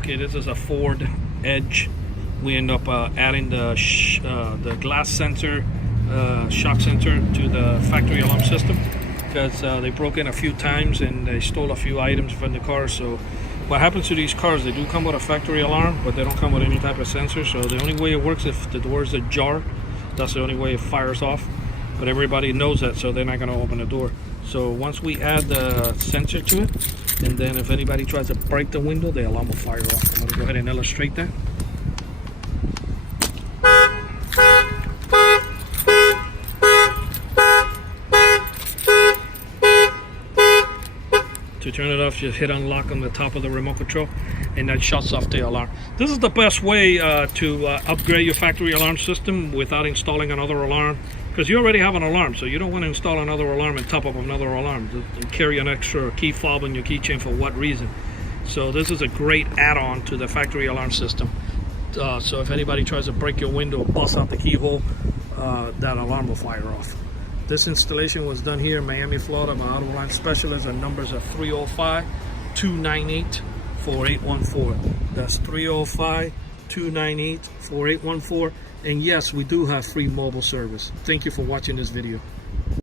Okay, this is a Ford Edge. We end up adding the glass sensor, shock sensor to the factory alarm system because they broke in a few times and they stole a few items from the car. So what happens to these cars, they do come with a factory alarm, but they don't come with any type of sensor. So the only way it works if the doors are ajar. That's the only way it fires off. But everybody knows that, so they're not going to open the door. So once we add the sensor to it, and then if anybody tries to break the window, the alarm will fire off. I'm going to go ahead and illustrate that. To turn it off, just hit unlock on the top of the remote control, and that shuts off the alarm. This is the best way to upgrade your factory alarm system without installing another alarm, because you already have an alarm, so you don't want to install another alarm on top of another alarm to carry an extra key fob in your keychain for what reason. So this is a great add-on to the factory alarm system. So if anybody tries to break your window or bust out the keyhole, that alarm will fire off. This installation was done here in Miami, Florida. My auto line specialist, and numbers are 305-298-4814. That's 305-298-4814. And yes, we do have free mobile service. Thank you for watching this video.